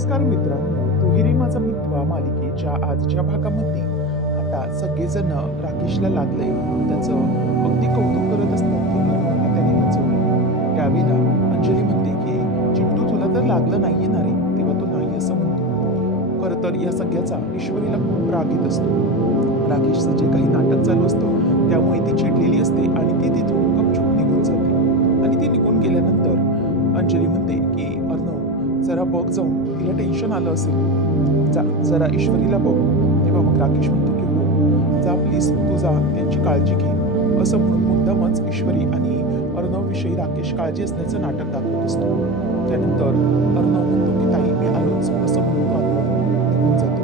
नमस्कार मित्रांनो, दुहेरी माझा मित्र मालिकेच्या आजच्या भागामध्ये आता सगळेजण राकेशला लागले म्हणून त्याचं अगदी कौतुक करत असतात की घरनं त्याने वाचवलं. त्यावेळेला अंजली म्हणते की चिंटू तुला तर लागलं नाहीये ना रे, तेव्हा तो नाही असं म्हणतो. खरं तर या सगळ्याचा ईश्वरीला खूप राग येत असतो. राकेशचं जे काही नाटक चालू असतं त्यामुळे ती चिडलेली असते आणि ती तिथून गपचूप निघून जाते. आणि ती निघून गेल्यानंतर अंजली म्हणते की अर्णव जरा बघ जाऊन, तिला टेन्शन आलं असेल, जा जरा ईश्वरीला बघ. तेव्हा मग राकेश म्हणतो की हो जा प्लीज, तू जा, त्यांची काळजी घे. असं म्हणून मुद्दामच ईश्वरी आणि अर्णवविषयी राकेश काळजी असण्याचं नाटक दाखवत असतो. त्यानंतर अर्णव म्हणतो की ताई मी आलोच, असं म्हणून तो आतमध्ये निघून जातो.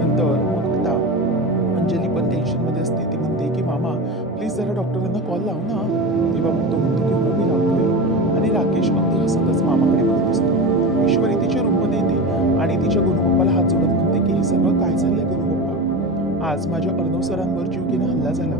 नंतर मग आता अंजली पण टेन्शनमध्ये असते. ती म्हणते की मामा प्लीज जरा डॉक्टरांना कॉल लाव ना. तेव्हा मग तो म्हणतो की हो मी लावतोय. आणि राकेश अगदी हसतच मामाकडे बघत असतो. ईश्वरी तिच्या रूममध्ये येते आणि तिच्या गणूपप्पाला हात जोडत म्हणते की हे सगळं काय झालंय गणूपप्पा, आज माझ्या अर्णव सरांवर जीवघेणा हल्ला झाला.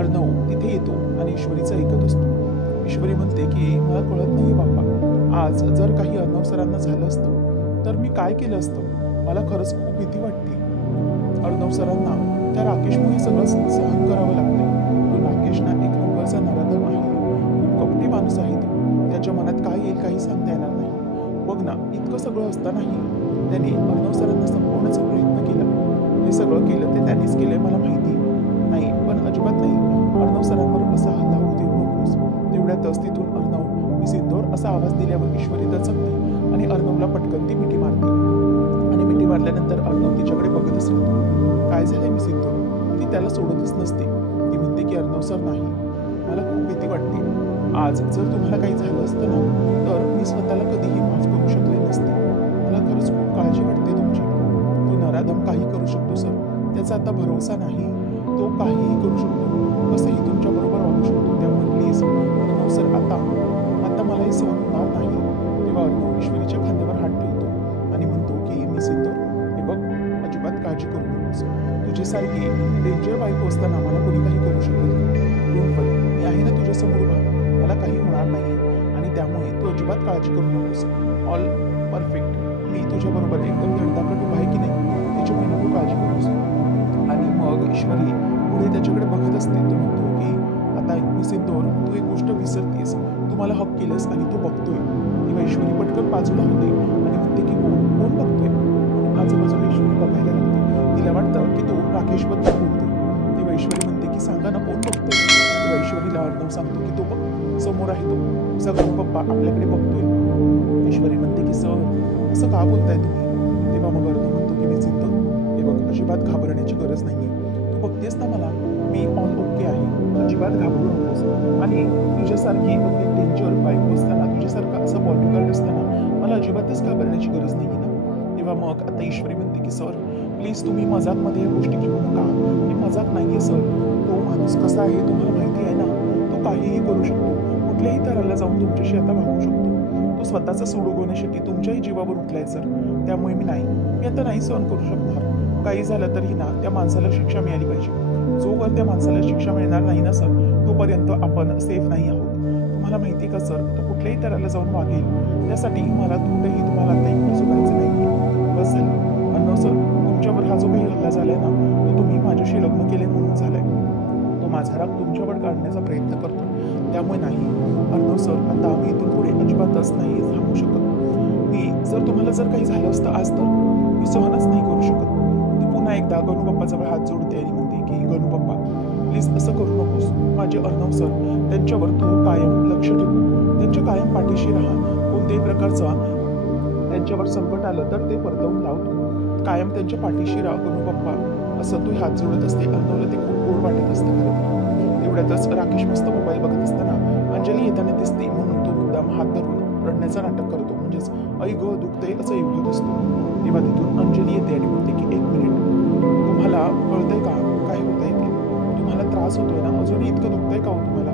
अर्णव तिथे येतो आणि ईश्वरीचं ऐकत असतो. ईश्वरी म्हणते की मला कळत नाहीये बाप्पा, आज जर काही अर्णव सरांना झालं असतं तर मी काय केलं असतं. मला खरंच खूप भीती वाटते. अर्णव सरांना त्या राकेशमुळे सगळं सहन करावं लागतंय. तो राकेश ना एक नंबरचा नराधम आहे, खूप कपटी माणूस आहे तो. त्याच्या मनात काय येईल काही सांगता येणार नाही. बघ ना, इतकं सगळं असतानाही त्याने अर्णव सरांना संपवण्याचा प्रयत्न केला. हे सगळं केलं ते त्यांनीच केलंय मला माहिती नाही, पण अजिबात नाही. अर्णव सरांवर असा हल्ला होऊ देऊ नकोस. तेवढ्यातच तिथून अर्णव मी सिंदूर असा आवाज दिल्यावर ईश्वरी दचकते आणि अर्णवला पटकन ती मिठी मारते. आणि मिठी मारल्यानंतर अर्णव तिच्याकडे बघतच राहतो. काय झालंय मी सिंदूर, ती त्याला सोडतच नसते. ती म्हणते की अर्णव सर नाही, मला खूप भीती वाटते. आज जर तुम्हाला काही झालं असतं ना तर मी स्वतःला कधीही माफ करू शकले नसते. मला खरंच खूप काळजी वाटते तुमची. तो नराधम काही करू शकतो सर, त्याचा आता भरोसा नाही. तो काहीही करू शकतो, कसंही तुमच्याबरोबर वागू शकतो. त्यामुळे प्लीज अर्णव सर आता मला हे सहन होणार नाही. तेव्हा अर्णव ईश्वरीच्या खांद्यावर हात ठेवतो आणि म्हणतो की मी सिंदूर, हे बघ अजिबात काळजी करू नकोस. तुझ्यासारखी डेंजर बायको असताना मला कोणी काही करू शकेल का? डोंट वरी, मी आहे ना तुझ्यासमोर उभा, मला काही होणार नाही. आणि त्यामुळे तू अजिबात काळजी करू नकोस. ऑल परफेक्ट, मी तुझ्याबरोबर एकदम धडधाकट उभा आहे की नाही, त्याच्यामुळे नको काळजी करूस. आणि मग ईश्वरी पुढे त्याच्याकडे बघत असते. तो म्हणतो की आता मी सिंदूर, तू एक गोष्ट विसरतेस, तू मला हक केलंस आणि तू बघतोय. तेव्हा ईश्वरी पटकन बाजूला होते आणि म्हणते की कोण कोण बघतोय. आणि आजूबाजूला ईश्वरी बघायला लागते. तिला वाटतं की तो राकेशबद्दल बोलतोय. तेव्हा ईश्वरी म्हणते की सांगा ना कोण बघतोय. तेव्हा ईश्वरीला अर्णव सांगतो की तो बघ समोर आहे, तो तुझा गणपप्पा आपल्याकडे बघतोय. ईश्वरी म्हणते की सर असं का बोलताय तुम्ही. तेव्हा मग अर्णव म्हणतो की मी सिद्ध, हे बघ अजिबात घाबरण्याची गरज नाहीये. तू बघतेस ना मला, मी ऑल ओके आहे, अजिबात घाबरू नकोस. आणि तुझ्यासारखी अगदी डेंजर बायको असताना, तुझ्यासारखा असा बॉडीगार्ड असताना मला अजिबातच घाबरण्याची गरज नाहीये ना. तेव्हा मग आता ईश्वरी म्हणते की सर प्लीज तुम्ही मजाकमध्ये या गोष्टी घेऊ नका. ही मजाक नाहीये सर. तो माणूस कसा आहे तुम्हाला माहिती आहे ना, तो काहीही करू शकतो. कुठल्याही थराला जाऊन तुमच्याशी आता वागू शकतो. तो स्वतःचा सूड उगवण्यासाठी तुमच्याही जीवावर उठलाय सर. त्यामुळे मी आता नाही सहन करू शकणार. काही झालं तरी ना त्या माणसाला शिक्षा मिळाली पाहिजे. जोवर त्या माणसाला शिक्षा मिळणार नाही ना सर, तोपर्यंत आपण सेफ नाही आहोत. तुम्हाला माहिती का सर, तो कुठल्याही थराला जाऊन वागेल. त्यासाठी मला कुठेही तुम्हाला आता इकडे सोडायचं नाही. बस झालं. अर्णव सर, तुमच्यावर हा जो काही हल्ला झालाय ना, तो तुम्ही माझ्याशी लग्न केले म्हणून झालाय. तो माझा राग तुमच्यावर काढण्याचा प्रयत्न करतो, त्यामुळे नाही. अर्णव सर, आता आम्ही इथून पुढे अजिबातच नाही थांबू शकत. मी तुम्हाला जर काही झालं असतं आज तर मी सहनच नाही करू शकत. ती पुन्हा एकदा गणूपप्पाजवळ हात जोडते आणि म्हणते की गणूपप्पा प्लीज असं करू नकोस. माझे अर्णव सर, त्यांच्यावर तू कायम लक्ष ठेव, त्यांच्या कायम पाठीशी राहा. कोणत्याही प्रकारचा त्यांच्यावर संकट आलं तर ते परतवून लावतो. कायम त्यांच्या पाठीशी राहा गणूपप्पा, असं तू हात जोडत असते. अर्णवला ते खूप गोड वाटत असते खरं तर. तेवढ्यातच राकेश मस्त मोबाईल बघत असताना अंजली येताना दिसते म्हणून तो मुद्दाम हात धरून रडण्याचा नाटक करतो. म्हणजेच ऐ ग दुखतंय असं एवढत असतो. तेव्हा तिथून अंजली येते आणि म्हणते की एक मिनिट, तुम्हाला कळतंय का काय होतंय ते? तुम्हाला त्रास होतोय ना, अजूनही इतकं दुखतंय का हो तुम्हाला?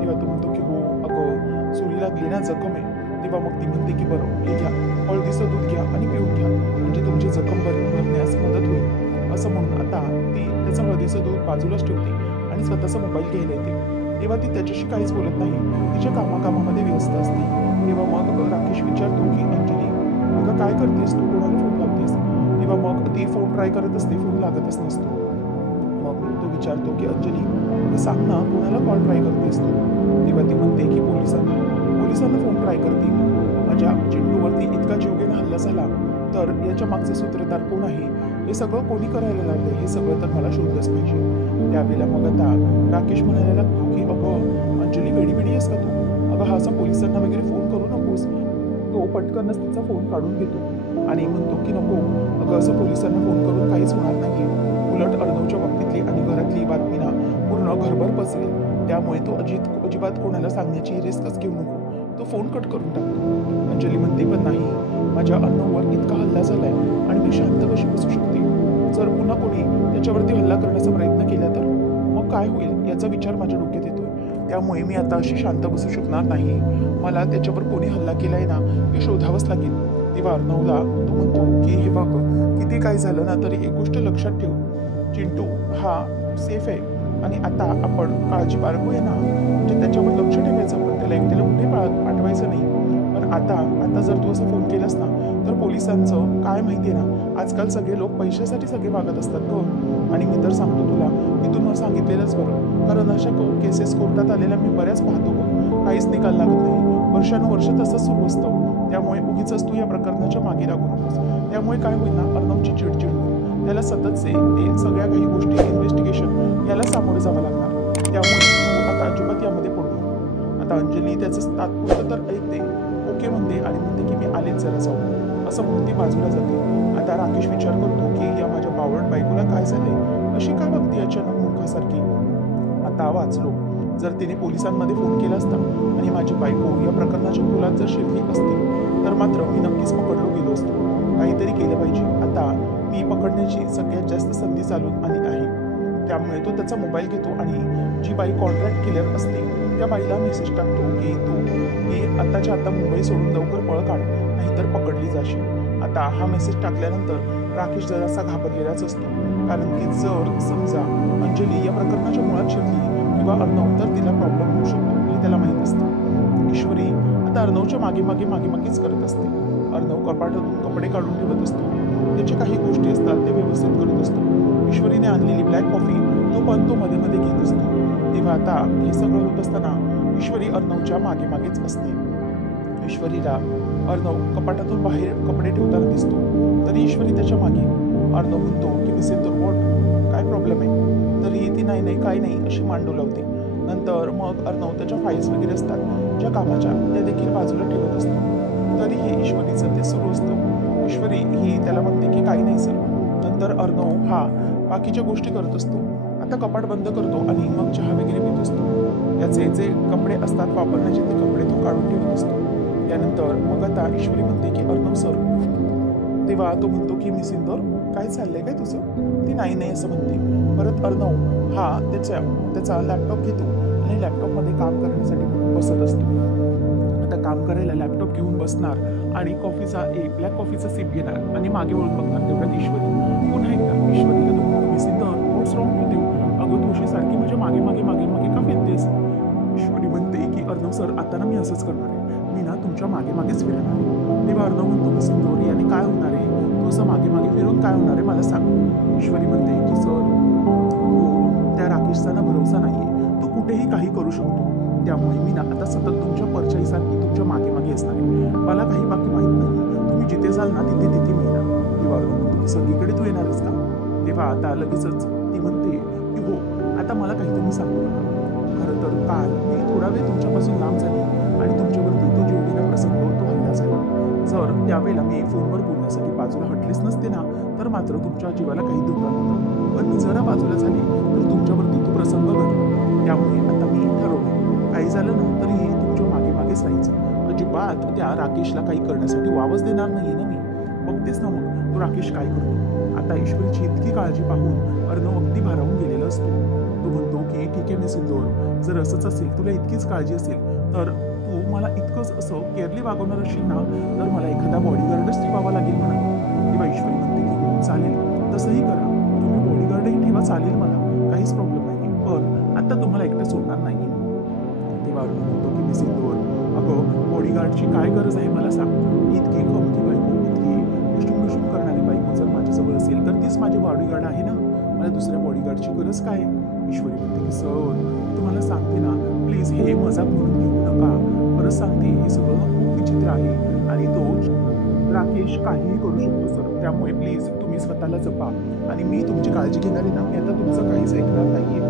तेव्हा तो म्हणतो की हो अगं सुरी लागली ना, जखम आहे. तेव्हा मग ती म्हणते की बरं हे घ्या, हळदीचं दूध घ्या आणि पिऊन घ्या, म्हणजे तुमची जखम भरण्यास मदत होईल. असं म्हणून आता ती त्याचं हळदीचं दूध बाजूलाच ठेवते आणि स्वतःचा मोबाईल घ्यायला येते. तेव्हा ती त्याच्याशी काहीच बोलत नाही, तिच्या कामामध्ये व्यस्त असते. तेव्हा मग राकेश विचारतो की अंजली "अगं काय करतेस तू? कोणाला फोन लावतेस?" तेव्हा मग ती फोन ट्राय करत असते, फोन लागतच नसतो. मग तो विचारतो की "अंजली, अगं सांग ना, कोणाला कॉल ट्राय करतेस तू?" तेव्हा ती म्हणते की "पोलिसांना." "पोलिसांना फोन ट्राय करते मी. माझ्या चिंटूवरती इतका जीवघेणा हल्ला झाला, तर याच्या मागचे सूत्रधार कोण आहे? हे सगळं कोणी करायला लागले? हे सगळं तर मला शोधलंच पाहिजे." त्यावेळेला मग आता राकेश म्हणायला लागतो की "अगं अंजली, वेडी-वेडी आहेस का तू? अगं हा असा पोलिसांना वगैरे फोन करू नकोस." तो पटकनच तिचा फोन काढून घेतो आणि म्हणतो की "नको, अगं असं पोलिसांना फोन करून काहीच होणार नाहीये. उलट अर्णवच्या बाबतीतली आणि घरातली बातमी ना पूर्ण घरभर पसरेल. त्यामुळे तो अजिबात कोणाला सांगण्याची रिस्कच घेऊ नको." तो फोन कट करून टाकतो. अंजली म्हणते "पण नाही, माझ्या अर्णववर इतका हल्ला झालाय आणि मी शांत कशी बसू शकते? जर पुन्हा कोणी त्याच्यावरती हल्ला करण्याचा प्रयत्न केला तर? मग काय होईल याचा विचार माझ्या डोक्यात येतोय. त्यामुळे मी आता अशी शांत बसू शकणार नाही. मला त्याच्यावर कोणी हल्ला केलाय ना, हे शोधावंच लागेल." तेव्हा अर्णवला तो म्हणतो की "हे बघ, किती काय झालं ना तरी एक गोष्ट लक्षात ठेव, चिंटू हा सेफ आहे आणि आता आपण काळजी बाळगूया ना, म्हणजे त्याच्यावर लक्ष ठेवायचं, पण त्याला एकट्याला कुठे पाठवायचं नाही. पण आता आता जर तू असा फोन केलास ना, तर पोलिसांचं काय माहिती आहे ना, आजकाल सगळे लोक पैशासाठी सगळे वागत असतात गं. आणि मी तर सांगतो तुला की तू न सांगितलेलंच बरं, कारण अशा केसेस कोर्टात आलेल्या मी बऱ्याच पाहतो गं, काहीच निकाल लागत नाही. वर्षानुवर्ष तसंच सुरू असतं. त्यामुळे उगीचच तू या प्रकरणाच्या मागे लागू नकोस." त्यामुळे काय होईल ना, अर्णवची चिडचिड होईल. त्याला सततचे ते सगळ्या काही गोष्टी इन्व्हेस्टिगेशन याला सामोरं जावं लागणार. त्यामुळे तू आता अजिबात यामध्ये पडू नको. आता अंजली त्याचं तात्पुरतं तर ऐकते, ओके म्हणते आणि म्हणते की "मी आलेच जरा जाऊन." असं म्हणून ती बाजूला जाते. आता राकेश विचार करतो की या माझ्या बावळट बायकोला काय झालंय? अशी काय वागते अचानक मूर्खासारखी? आता वाचलो. जर तिने पोलिसांमध्ये फोन केला असता आणि माझी बायको या प्रकरणाच्या खोलात जर शिरली असती, तर मात्र मी नक्कीच पकडलो गेलो असतो. काहीतरी केलं पाहिजे. आता मी पकडण्याची सगळ्यात जास्त संधी चालून आली आहे. त्यामुळे तो त्याचा मोबाईल घेतो आणि जी बाई कॉन्ट्रॅक्ट किलर असते, त्या बाईला मेसेज टाकतो की "तू हे आत्ताच्या आता मुंबई सोडून लवकर पळ काढ, नाहीतर पकडली जाशील." आता हा मेसेज टाकल्यानंतर राकेश जरासा घाबरलेलाच असतो. कारण की जर समजा अंजली या प्रकरणाच्या मुळात शिरली किंवा अर्णव, तर तिला प्रॉब्लेम होऊ शकतो हे त्याला माहीत असतं. ईश्वरी आता अर्णवच्या मागेच करत असते. अर्णव कपाटातून कपडे काढून ठेवत असतो. त्याच्या काही गोष्टी असतात ते व्यवस्थित करत असतो. ईश्वरीने आणलेली ब्लॅक कॉफी तो पण तो मध्ये मध्ये घेत असतो. तेव्हा आता हे सगळं होत असताना ईश्वरी अर्णवच्या मागेच असते. ईश्वरीला अर्णव कपाटातून बाहेर कपडे ठेवताना दिसतो, तरी ईश्वरी त्याच्या मागे. अर्णव म्हणतो की "मिसेस दुर्वट, काय प्रॉब्लेम आहे?" तरी ती "नाही नाही, काय नाही" अशी मान डोलावते. नंतर मग अर्णव त्याच्या फाईल्स वगैरे असतात ज्या कामाच्या, त्या देखील बाजूला ठेवत असतो. तरीही ईश्वरीचं ते सुरू असतं. ईश्वरी ही त्याला म्हणते की "काही नाही सर." नंतर अर्णव हा बाकीच्या गोष्टी करत असतो. आता कपाट बंद करतो आणि मग चहा वगैरे पित असतो. त्याचे जे कपडे असतात वापरण्याचे, ते कपडे तो काढून ठेवत असतो. त्यानंतर मग आता ईश्वरी म्हणते की "अर्णव सर." तेव्हा तो म्हणतो की "मिस इंदौर, काय चाललंय काय तुझं?" ती "नाही नाही" असं म्हणते. परत अर्णव हा त्याचा लॅपटॉप घेतो आणि लॅपटॉपमध्ये काम करण्यासाठी म्हणून बसत असतो. आता काम करायला लॅपटॉप घेऊन बसणार आणि एक ब्लॅक कॉफीचा सिप घेणार आणि मागे वळून बघणार. तेवढ्यात ईश्वरी पुन्हा एकदा ईश्वरीला तो म्हणतो, "miss Indore, what's wrong with you? अगं तू अशी सारखी माझ्या मागे का फिरतेस?" ईश्वरी म्हणते की "अर्णव सर, आता ना मी असंच करणार आहे. मी ना तुमच्या मागेच फिरणार आहे." तेव्हा अर्णव म्हणतो, "मिस इंदौर, याने काय होणार आहे? तू असं मागे फिरून काय होणार आहे मला सांग." ईश्वरी म्हणते की "सर, हो, त्या राकेशचा ना भरोसा नाहीये. तो कुठेही काही करू शकतो. त्यामुळे मी ना आता सतत तुमच्या परछाईसारखी तुमच्या मागे असणार आहे. मला काही बाकी माहीत नाही. तुम्ही जिथे जाल ना तिथे मी येणार." तेव्हा अर्णव म्हणतो की "सगळीकडे तू येणारच का?" तेव्हा आता लगेचच ती म्हणते की "हो, आता मला काही तुम्ही सांगू नका. खरं तर काल मी थोडा वेळ तुमच्यापासून लांब झाले आणि तुमच्यावरती तो जीवघेणा प्रसंग, तो हल्ला झाला. जर त्यावेळेला मी फोनवर बोलण्यासाठी बाजूला हटलीच नसते ना, तर मात्र तुमच्या जीवाला काही धोका नव्हता. पण मी जरा बाजूला झाले तर तुमच्यावरती तो प्रसंग घडला. त्यामुळे आता मी ठरवलं, काही झालं ना तरीही तुमच्या मागेच राहायचं. अजिबात त्या राकेशला काही करण्यासाठी वावच देणार नाहीये ना मी. बघतेस ना मग तो राकेश काय करतो." आता ईश्वरीची इतकी काळजी पाहून अर्णव अगदी भारावून गेलेला असतो. तो म्हणतो की "ठीक आहे मिस इंदौर, जर असंच असेल, तुला इतकीच काळजी असेल, तर तू मला इतकंच असं केअरली वागवणार असशील ना, तर मला एखादा बॉडीगार्डच ठेवावा लागेल म्हणा." तेव्हा ईश्वरी म्हणते की "हो चालेल, तसंही करा. तुम्ही बॉडीगार्डही ठेवा, चालेल मला, काहीच प्रॉब्लेम नाही. पण आता तुम्हाला एकटं सोडणार नाही मी." तेव्हा अर्णव म्हणतो की "मिस इंदौर, अगं बॉडीगार्डची काय गरज आहे मला सांग? इतकी खमकी बायको, ही ढुसूम करणारी बायको जर माझ्याजवळ असेल तर तीच माझी बॉडीगार्ड आहे ना. मला दुसऱ्या बॉडीगार्डची गरज काय? ईश्वरी म्हणते की सर मी तुम्हाला सांगते ना, प्लीज हे मजाक म्हणून घेऊ नका. खरंच सांगते हे सगळं खूप विचित्र आहे आणि तो राकेश काहीही करू शकतो सर. त्यामुळे प्लीज तुम्ही स्वतःला जपा आणि मी तुमची काळजी घेणार आहे ना. मी आता तुमचं काहीच ऐकणार नाहीये.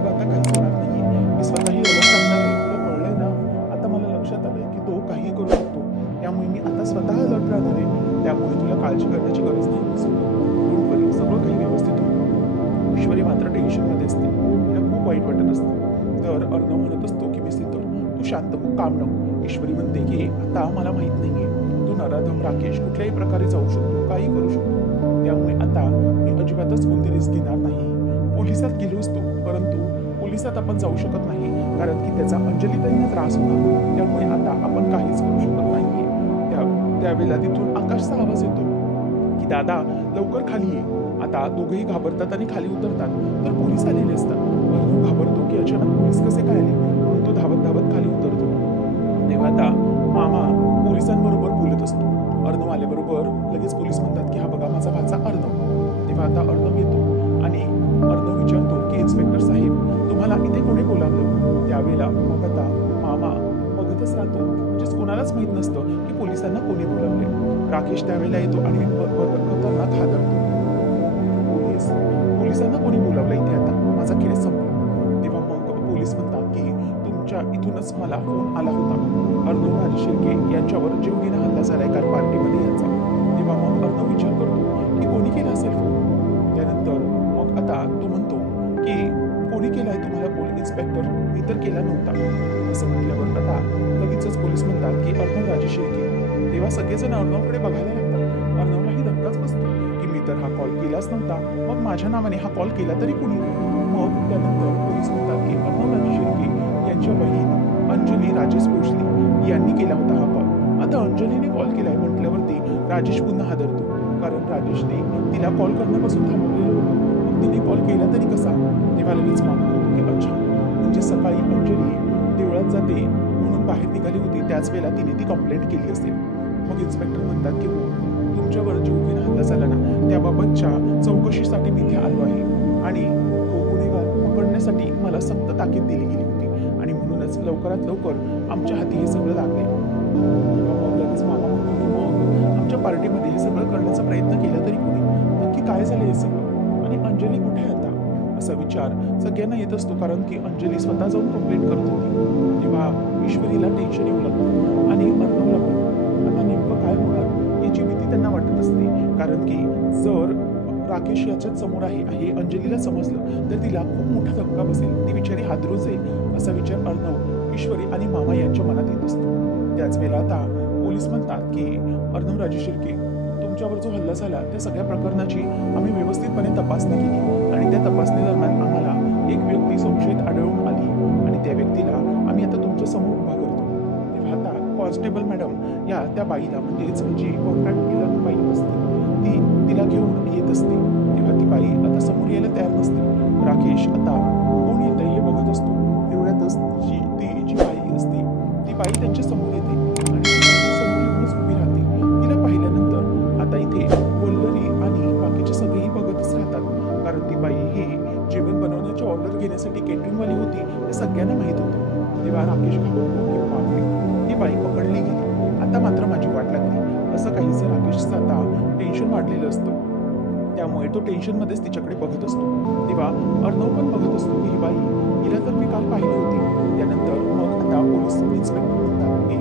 आता काहीच होणार नाहीये. मी स्वतःही अलर्ट राहणार आहे. तुला कळलंय ना? आता मला लक्षात आलंय की तो काहीही करू शकतो. त्यामुळे मी आता स्वतः अलर्ट राहणार आहे. त्यामुळे तुला काळजी करण्याची गरज नाही. डोंट वरी, सगळं काही व्यवस्थित होईल. ईश्वरी मात्र टेन्शनमध्ये असते. तिला खूप वाईट वाटत असतं. तर अर्णव म्हणत असतो की मिस तर तू शांत हो, काम नको. ईश्वरी म्हणते की आता मला माहित नाहीये, तो नराधम राकेश कुठल्याही प्रकारे जाऊ शकतो, काही करू शकतो. त्यामुळे आता मी अजिबातच कोणती रिस्क घेणार नाही. पोलिसात गेलो असतो, परंतु पोलिसात आपण जाऊ शकत नाही कारण की त्याचा अंजलीताईंना त्रास होणार. त्यामुळे आता आपण काहीच करू शकत नाहीये. त्यावेळेला तिथून आकाशचा आवाज येतो की दादा लवकर खाली ये. आता दोघेही घाबरतात आणि खाली उतरतात तर पोलीस आलेले असतात. अर्णव घाबरतो की अचानक पोलीस कसे काय आले, म्हणून तो धावत धावत खाली उतरतो. तेव्हा आता मामा पोलिसांबरोबर बोलत असतो. अर्णव आल्याबरोबर लगेच पोलीस म्हणतात की हा बघा माझा भाचा अर्णव. तेव्हा आता अर्णव येतो आणि अर्णव विचारतो की इन्स्पेक्टर साहेब तुम्हाला इथे कोणी बोलावलं? त्यावेळेला मग आता मामा बघतच राहतो. म्हणजेच कोणालाच माहित नसतं की पोलिसांना कोणी बोलावले. राकेश त्यावेळेला येतो आणि खतरनाक हादरतो. पोलिसांना कोणी बोलावलं इथे? आता माझा खेळ संपला. तेव्हा मग पोलीस म्हणतात की तुमच्या इथूनच मला फोन आला होता. अर्णव राजशिर्के यांच्यावर जीवघेणा हल्ला झालाय काल पार्टीमध्ये याचा. तेव्हा मग अर्णव विचार करतो की कोणी केला असेल फोन. त्यानंतर मग आता तो म्हणतो की कोणी केलाय तुम्हाला फोन? इन्स्पेक्टर मी तर केला नव्हता. असं म्हटल्यावर आता लगेचच पोलीस म्हणतात की अर्णव राजशिर्के. तेव्हा सगळेजण अर्णवकडे बघायला लागतात. अर्णवलाही धक्काच बसतो की मी तर हा कॉल केलाच नव्हता, मग माझ्या नावाने हा कॉल केला तरी कुणी? मग त्यानंतर पोलीस म्हणतात की अर्णव राजशिर्के यांच्या बहीण अंजली राजेश भोसले यांनी केला होता हा कॉल. आता अंजलीने कॉल केलाय म्हटल्यावरती राजेश पुन्हा हादरतो कारण राजेशने तिला कॉल करण्यापासून थांबवलेलं होतं. मग तिने कॉल केला तरी कसा? तेव्हा लगेच मागतो की अच्छा म्हणजे सकाळी अंजली देवळात जाते म्हणून बाहेर निघाली होती, त्याच वेळेला तिने ती कंप्लेंट केली असेल. मग इन्स्पेक्टर म्हणतात की हो तुमच्यावर जीवघेणा हल्ला झाला ना, त्याबाबतच्या चौकशीसाठी मी इथे आलो आहे आणि तो गुन्हेगार पकडण्यासाठी मला सक्त ताकीद दिली गेली होती आणि म्हणूनच लवकरात लवकर आमच्या हाती हे सगळं लागले. मग लगेच मामा म्हणतो की मग आमच्या पार्टीमध्ये हे सगळं करण्याचा प्रयत्न केला तरी कोणी? नक्की काय झालं हे सगळं आणि अंजली कुठे आता? असा विचार सगळ्यांना येत असतो कारण की अंजली स्वतः जाऊन कंप्लेंट करत होती. तेव्हा ईश्वरीला टेन्शन येऊ लागतं आणि अर्णवला पण आता नेमकं काय होणार याची भीती त्यांना वाटत असते कारण की जर राकेश याच्यात समोर आहे हे अंजलीला समजलं तर तिला खूप मोठा धक्का बसेल, ती बिचारी हादरून जाईल. असा विचार अर्णव, ईश्वरी आणि मामा यांच्या मनात येत असतो. त्याच वेळेला आता पोलीस म्हणतात की अर्णव राजशिर्के तुमच्यावर जो हल्ला झाला त्या सगळ्या प्रकरणाची आम्ही व्यवस्थितपणे तपासणी केली आणि त्या तपासणी दरम्यान आम्हाला एक व्यक्ती संशयित आढळून आली आणि त्या व्यक्तीला आम्ही आता तुमच्या समोर उभा करतो. तेव्हा आता कॉन्स्टेबल मॅडम या त्या बाईला म्हणजेच जी कॉन्ट्रॅक्ट किलर बाई असते ती तिला घेऊन येत असते. तेव्हा ती बाई आता समोर यायला तयार नसते. राकेश आता कोण येतं हे बघत असतो. तेवढ्यातच ती जी बाई असते ती बाई त्यांच्या समोर येते आणि समोर येऊनच उभी राहते. तिला पाहिल्यानंतर आता इथे वल्लरी आणि बाकीचे सगळेही बघतच राहतात कारण ती बाई ही जेवण बनवण्याची ऑर्डर घेण्यासाठी केटरिंगवाली होती हे सगळ्यांना माहीत होतं. तेव्हा राकेश घाबरतो की बापरे ही बाई पकडली गेली, आता मात्र माझी वाट लागली. असं काहीच राकेशचं आता टेन्शन वाढलेलं असतं. त्यामुळे तो टेन्शनमध्येच तिच्याकडे बघत असतो. तेव्हा अर्णव पण बघत असतो की ही बाई हिला तर मी काल पाहिली होती. त्यानंतर मग आता पोलीस इन्स्पेक्टर म्हणतात की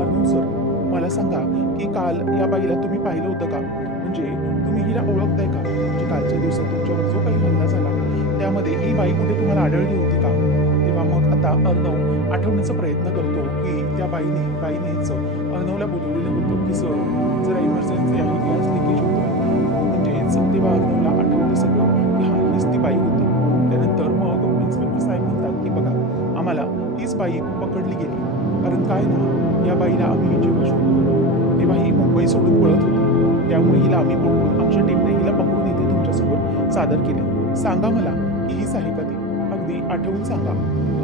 अर्णव सर मला सांगा की काल या बाईला तुम्ही पाहिलं होतं का? म्हणजे तुम्ही हिला ओळखताय का? म्हणजे कालच्या दिवसात तुमच्यावर जो काही हल्ला झाला त्यामध्ये ही बाई कुठे तुम्हाला आढळली होती का? तेव्हा मग आता अर्णव आठवण्याचा प्रयत्न करतो की त्या बाईनेच अर्णवला बोलवलेलं होतं की सर जरा इमर्जन्सी आहे, गॅस लिकेज होतोय. म्हणजेच तेव्हा अर्णवला आठवतं सगळं की हां हीच ती बाई होती. त्यानंतर मग इन्स्पेक्टर साहेब म्हणतात की बघा आम्हाला हीच बाई पकडली गेली कारण काय ना या बाईला आम्ही जेव्हा शोधत होतो तेव्हा ही मुंबई सोडून पळत होती. त्यामुळे हिला आम्ही पकडून आमच्या टीमने हिला पकडून इथे तुमच्यासमोर सादर केले. सांगा मला की हीच आहे का ती? अगदी आठवून सांगा.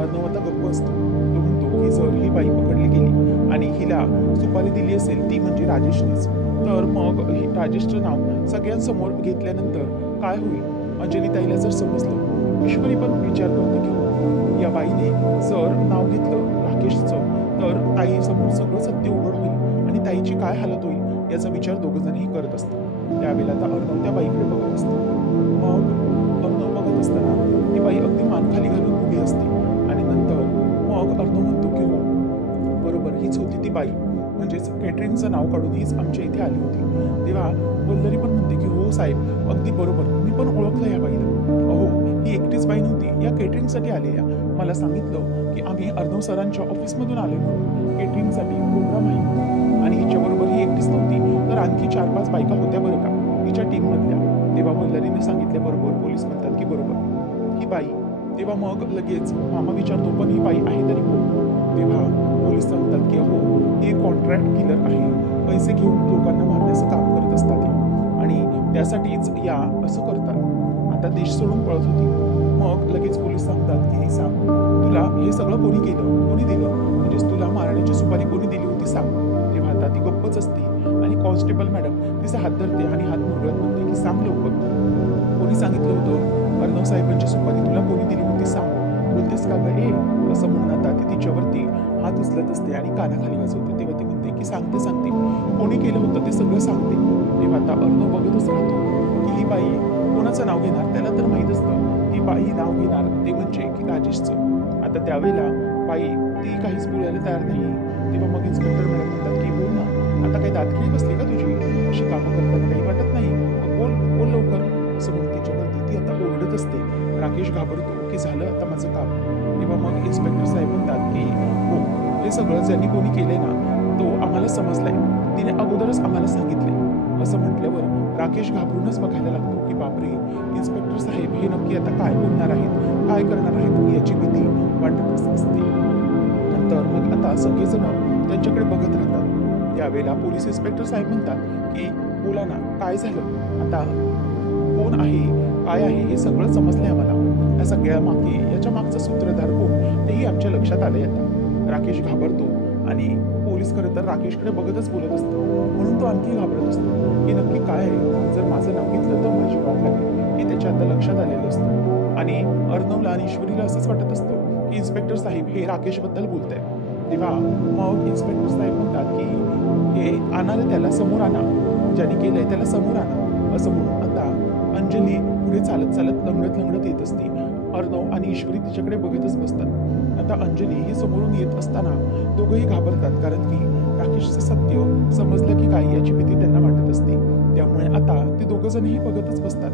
अर्णव आता गप्प असतो. तो म्हणतो की जर ही बाई पकडली गेली आणि हिला सुपारी दिली असेल ती म्हणजे राजेशनेच, तर मग राजेशचं नाव सगळ्यांसमोर घेतल्यानंतर काय होईल? अंजलीताईला जर समजलं, ईश्वरी पण विचार करते की हो, या बाईने जर नाव घेतलं राकेशचं, तर ताईसमोर सगळं सत्य उघड होईल आणि ताईची काय हालत होईल याचा विचार दोघंजणही करत असतात. त्यावेळेला आता अर्णव त्या बाईकडे बघत असतो. मग अर्णव बघत असताना ती बाई अगदी मान खाली घालून उभी असते आणि नंतर मग अर्णव म्हणतो की हो, बरोबर हीच होती ती बाई, म्हणजेच केटरिंगचं नाव काढून हीच आमच्या इथे आली होती. तेव्हा वल्लरी पण म्हणते की हो साहेब, अगदी बरोबर, मी पण ओळखलं या बाईला. अहो, ही एकटीच बाई नव्हती, या केटरिंगसाठी आलेल्या. मला सांगितलं की आम्ही अर्णव सरांच्या ऑफिसमधून आलो म्हणून, केटरिंगसाठी प्रोग्राम आहे म्हणून. आणि हिच्याबरोबर ही एकटीच नव्हती, तर आणखी 4-5 बायका होत्या बरं का तिच्या टीममधल्या. तेव्हा वल्लरीने सांगितल्याबरोबर पोलीस म्हणतात की बरोबर ही बाई. तेव्हा मग लगेच मामा विचारतो, पण ही बाई आहे तरी कोण? तेव्हा पोलीस सांगतात की हो, हे कॉन्ट्रॅक्ट किलर आहे, पैसे घेऊन लोकांना मारण्याचं काम करत असतात हे. आणि त्यासाठीच या असं करतात. आता देश सोडून पळत होती. मग लगेच पोलीस सांगतात की सांग, तुला हे सगळं कोणी केलं, कोणी दिलं, म्हणजेच तुला मारण्याची सुपारी कोणी दिली होती सांग. तेव्हा आता ती गप्पच असते आणि कॉन्स्टेबल मॅडम तिचा हात धरते आणि हात मुरगळत म्हणते की सांग लवकर, कोणी सांगितलं होतं अर्णव साहेबांची सुपारी तुला कोणी दिली होती सांग. बोलतेस का ग ए, असं म्हणून आता ती तिच्यावरती हात उचलत असते आणि कानाखाली वाजवते. तेव्हा ती म्हणते की सांगते सांगते, कोणी केलं होतं ते सगळं सांगते. तेव्हा आता अर्णव बघतच राहतो की ही बाई कोणाचं नाव घेणार, त्याला तर माहीत असतं ही बाई नाव घेणार ते म्हणजे की राजेशचं. आता त्यावेळेला बाई ती काहीच बोलायला तयार नाही. तेव्हा मग इन्स्पेक्टर मॅडम म्हणतात की बोल ना, आता काही दातखिळी बसली का तुझी, अशी कामं करतात काही वाटत नाही, मग बोल बोल लवकर, असं म्हणून तिच्यावरती ती आता ओरडत असते. राकेश घाबरतो की झालं आता माझं काम. तेव्हा मग इन्स्पेक्टर साहेब म्हणतात की हो, हे सगळं ज्यांनी कोणी केलंय ना, तो आम्हाला समजलाय, तिने अगोदरच आम्हाला सांगितलंय. असं म्हटल्यावर राकेश घाबरूनच बघायला लागतो की बापरे, इन्स्पेक्टर साहेब हे नक्की आता काय बोलणार आहेत, काय करणार आहेत याची भीती वाटत असते. नंतर मग आता सगळेजण त्यांच्याकडे बघत राहतात. त्यावेळेला पोलीस इन्स्पेक्टर साहेब म्हणतात की बोला ना, काय झालं आता, कोण आहे, काय आहे, हे सगळं समजलंय आम्हाला. या सगळ्या मागे याच्या मागचा सूत्रधार कोण तेही आमच्या लक्षात आलंय आता. राकेश घाबरतो आणि पोलीस खरं तर राकेशकडे बघतच बोलत असतो, म्हणून तो आणखी घाबरत असतो की नक्की काय आहे, जर माझं नाव घेतलं तर माझी वाट लागेल हे त्याच्या आता लक्षात आलेलं असतं. आणि अर्णवला आणि ईश्वरीला असंच वाटत असतं की इन्स्पेक्टर साहेब हे राकेशबद्दल बोलताय. तेव्हा मग इन्स्पेक्टर साहेब म्हणतात की हे आणा त्याला समोर आणा, ज्याने केलंय त्याला समोर आणा, असं म्हणून आता अंजली पुढे चालत चालत लंगडत लंगडत येत असते. अर्णव आणि ईश्वरी तिच्याकडे बघतच बसतात. आता अंजली ही समोरून येत असताना दोघंही घाबरतात, कारण की राकेशचं सत्य समजलं की काय याची भीती त्यांना वाटत असते. त्यामुळे आता ते दोघंजणही बघतच बसतात.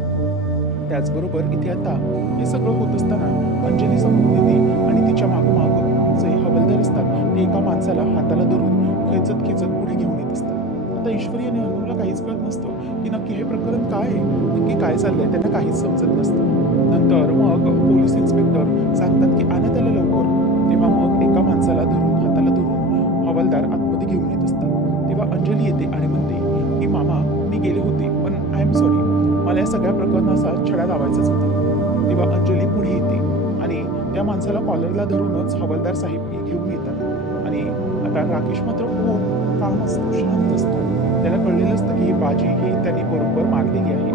त्याचबरोबर इथे आता हे सगळं होत असताना अंजली समोरून येते आणि तिच्या मागोमाग जे हवालदार असतात ते एका माणसाला हाताला धरून खेचत खेचत पुढे घेऊन येत असतात. आता ईश्वरी आणि अर्णवला काहीच कळत नसतं की नक्की हे प्रकरण काय आहे, नक्की काय चाललंय, त्यांना काहीच समजत नसतं. नंतर मग पोलीस इन्स्पेक्टर सांगतात की आणा त्याला लवकर. तेव्हा मग एका माणसाला धरून हाताला धरून हवालदार आतमध्ये घेऊन येत असतात. तेव्हा अंजली येते आणि म्हणते की मामा, मी गेले होते, पण आय एम सॉरी, मला या सगळ्या प्रकरणाचा छडा लावायचाच होता. तेव्हा अंजली पुढे येते आणि त्या माणसाला कॉलरला धरूनच हवालदार साहेब घेऊन येतात. आणि आता राकेश मात्र खूप काम असतो, शांत असतो. त्याला कळलेलं असतं की ही बाजी ही त्यांनी बरोबर मारलेली आहे.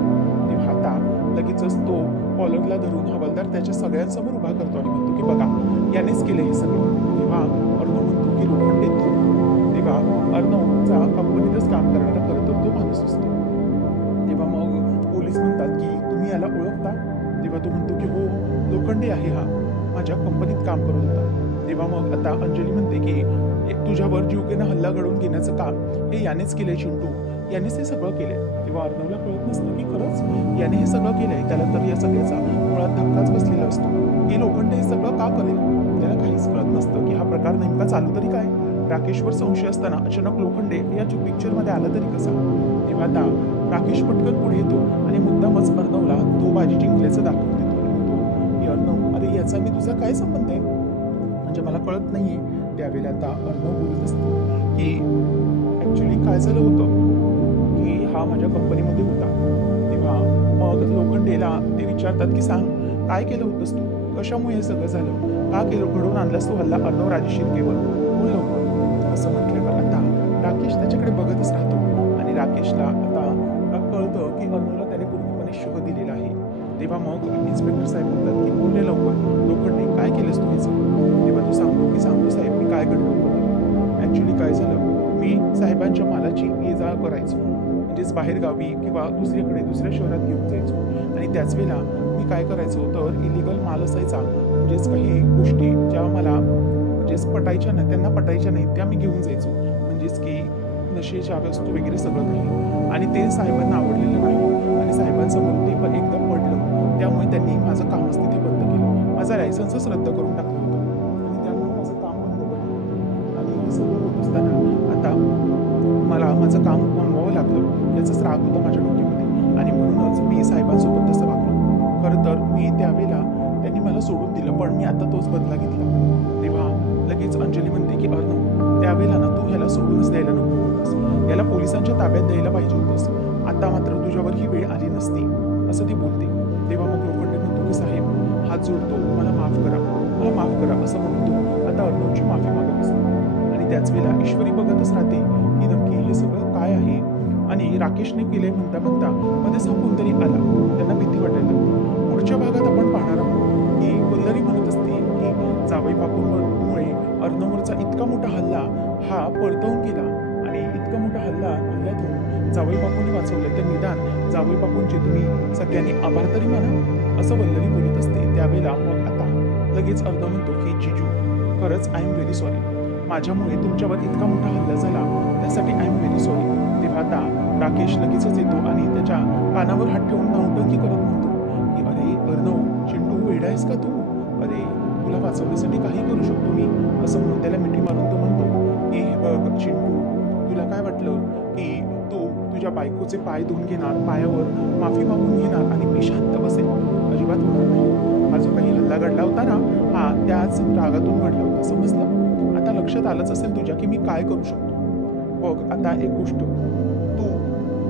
तेव्हा आता लगेचच तो कॉलरला धरून हवालदार त्याच्या सगळ्यांसमोर उभा करतो आणि म्हणतो की बघा, यानेच केलं हे सगळं. तेव्हा अर्णव म्हणतो की लोखंडे तू. तेव्हा अर्णवचा कंपनीतच काम करणारा खरं तर तो माणूस असतो. तेव्हा मग पोलीस म्हणतात की तुम्ही याला ओळखता? तेव्हा तो म्हणतो की हो, लोखंडे आहे हा, माझ्या कंपनीत काम करत होता. तेव्हा मग आता अंजली म्हणते की तुझ्यावर जीवघेणा हल्ला घडवून घेण्याचं काम हे यानेच केलंय चिंटू, यानेच हे सगळं केलंय. तेव्हा अर्णवला कळत नसतं की खरंच याने हे सगळं केलंय. त्याला तर या सगळ्याचा मुळात धक्काच बसलेला असतो. हे लोखंडे हे सगळं का करेल, त्याला काहीच कळत नसतं की हा प्रकार नेमका चालू तरी काय. राकेशवर संशय असताना अचानक लोखंडे या पिक्चरमध्ये आला तरी कसा. तेव्हा आता राकेश पटकन पुढे येतो आणि मुद्दामच अर्णवला तो बाजी जिंकल्याचं दाखवून देतो आणि म्हणतो की अर्णव, अरे याचा आणि तुझा काय संबंध आहे, म्हणजे मला कळत नाहीये. त्यावेळेला आता अर्णव बोलत असतो की ॲक्च्युली काय झालं होतं की हा माझ्या कंपनीमध्ये होता. तेव्हा मग लोखंडेला ते विचारतात की सांग, काय केलं होतंस तू, कशामुळे हे सगळं झालं? का केलं घडवून आणलास तू हल्ला अर्णव राजे शिर्केवर? बोल लवकर. असं म्हटल्यावर आता राकेश त्याच्याकडे बघतच राहतो आणि राकेशला आता कळतं की अर्णवला त्याने पूर्णपणे शह दिलेला आहे. तेव्हा मग इन्स्पेक्टर साहेब म्हणतात की बोल रे लवकर, लोखंडे काय केलंस तू हे सगळं? तेव्हा तो सांगतो की सांगतो साहेब मी काय घडवून बघेल. ॲक्च्युली काय झालं, मी साहेबांच्या मालाची ये-जा करायचो, म्हणजेच बाहेरगावी किंवा दुसऱ्या शहरात घेऊन जायचो आणि त्याच वेळेला मी काय करायचो तर इलिगल माल असायचा, म्हणजेच काही गोष्टी ज्या मला म्हणजेच पटायच्या नाही, त्यांना पटायच्या नाहीत त्या मी घेऊन जायचो, म्हणजेच की नशेच्या वस्तू वगैरे सगळं काही, आणि ते साहेबांना आवडलेलं नाही आणि साहेबांसमोर ते पण एकदा पडलं, त्यामुळे त्यांनी माझं कामच तिथे बंद केलं, माझा लायसन्सच रद्द करून टाकलं होतं आणि त्यामुळे माझं काम बंद पडलं. आणि हे सगळं होत असताना आता मला माझं काम थांबवावं लागलं, याचाच राग होता माझ्या डोक्यामध्ये आणि म्हणूनच मी साहेबांसोबत तसं वागलो. खरं तर मी त्यावेळेला त्यांनी मला सोडून दिलं, पण मी आता तोच बदला घेतला. तेव्हा लगेच अंजली म्हणते की अर्णव, त्यावेळेला ना तू ह्याला सोडूनच द्यायला नको होतंस, याला पोलिसांच्या ताब्यात द्यायला पाहिजे होतंस, आता मात्र तुझ्यावर ही वेळ आली नसती, असं ती बोलते. तेव्हा मग लोखंडे म्हणतो की साहेब हात जोडतो, मला माफ करा, मला माफ करा, असं म्हणून तो आता अर्णवची माफी मागत असतो आणि त्याच वेळेला ईश्वरी बघतच राहते की नक्की हे सगळं काय आहे. आणि राकेशने केले म्हणता म्हणता मध्येच हा कोणतरी आला, त्यांना भीती वाटायला लागली. पुढच्या भागात आपण पाहणार आहोत की वल्लरी म्हणत असते की जावई बापूंमुळे अर्णवरचा इतका मोठा हल्ला हा पळतवून गेला आणि इतका मोठा हल्ल्यातून जावई बापूंनी वाचवलं, तर निदान जावई बापूंचे तुम्ही सगळ्यांनी आभार तरी माना, असं वल्लरी बोलत असते. त्यावेळेला मग आता लगेच अर्णव म्हणतो की जिजू खरंच आय एम व्हेरी सॉरी, माझ्यामुळे तुमच्यावर इतका मोठा हल्ला झाला, त्यासाठी आय एम व्हेरी सॉरी. तेव्हा आता राकेश लगेचच येतो आणि त्याच्या कानावर हात ठेवून नौटंकी करत म्हणतो की अरे अर्णव, चिंटू वेडा आहेस का तू? अरे तुला वाचवण्यासाठी काही करू शकतो मी, असं म्हणून त्याला मिठी मारून तो म्हणतो की हे बघ चिंटू, तुला काय वाटलं की तू तुझ्या बायकोचे पाय धुवून घेणार, पायावर माफी मागून घेणार आणि मी शांत बसेल? अजिबात होणार नाही. हा जो काही हल्ला घडला होता ना, हा त्याच रागातून घडला होता, समजलं? आता लक्षात आलंच असेल तुझ्या की मी काय करू शकतो. बघ आता एक गोष्ट, तू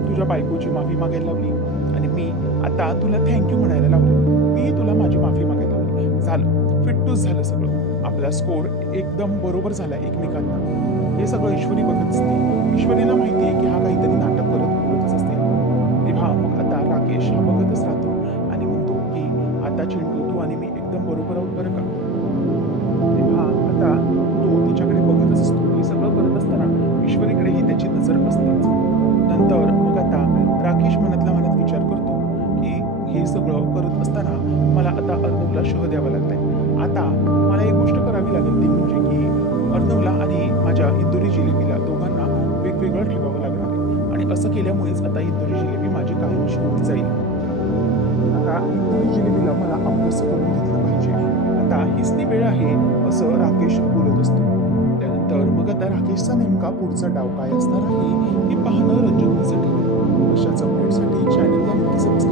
तुझ्या बायकोची माफी मागायला लावली आणि मी आता तुला थँक्यू म्हणायला लावलं, मी तुला माझी माफी मागायला लावली, झालं फिट्टूच झालं सगळं, आपला स्कोर एकदम बरोबर झाला एकमेकांना. हे सगळं ईश्वरी बघत असते. ईश्वरीला माहिती आहे की हा काहीतरी नाटक बोलतच असते. तेव्हा मग आता राकेश हा बघतच राहतो आणि म्हणतो की आता चिंटू तू आणि मी एकदम बरोबर आहोत बरं का. तेव्हा आता तो तिच्याकडे बघतच असतो. हे सगळं करत असताना ईश्वरीकडेही त्याची नजर असतेच. नंतर मग आता राकेश मनातल्या मनात विचार करतो की हे सगळं करत असताना मला आता अर्णवला शह द्यावा लागलाय. आता मला एक गोष्ट करावी लागेल, ती म्हणजे की अर्णवला आणि माझ्या इंदुरी जिलेबीला दोघांना वेगवेगळं ठेवावं लागणार आहे आणि असं केल्यामुळेच आता इंदुरी जिलेबी माझी कायमची होऊन जाईल. आता इंदुरी जिलेबीला मला अभ्यास करून घेतलं पाहिजे. आता हीच ती वेळ आहे, असं राकेश बोलत असतो. त्यानंतर मग आता राकेशचा नेमका पुढचा डाव काय असणार आहे हे पाहणं रंजक दिसत आहे. अशाच अपडेटसाठी चॅनलला नक्की सबस्क्राईब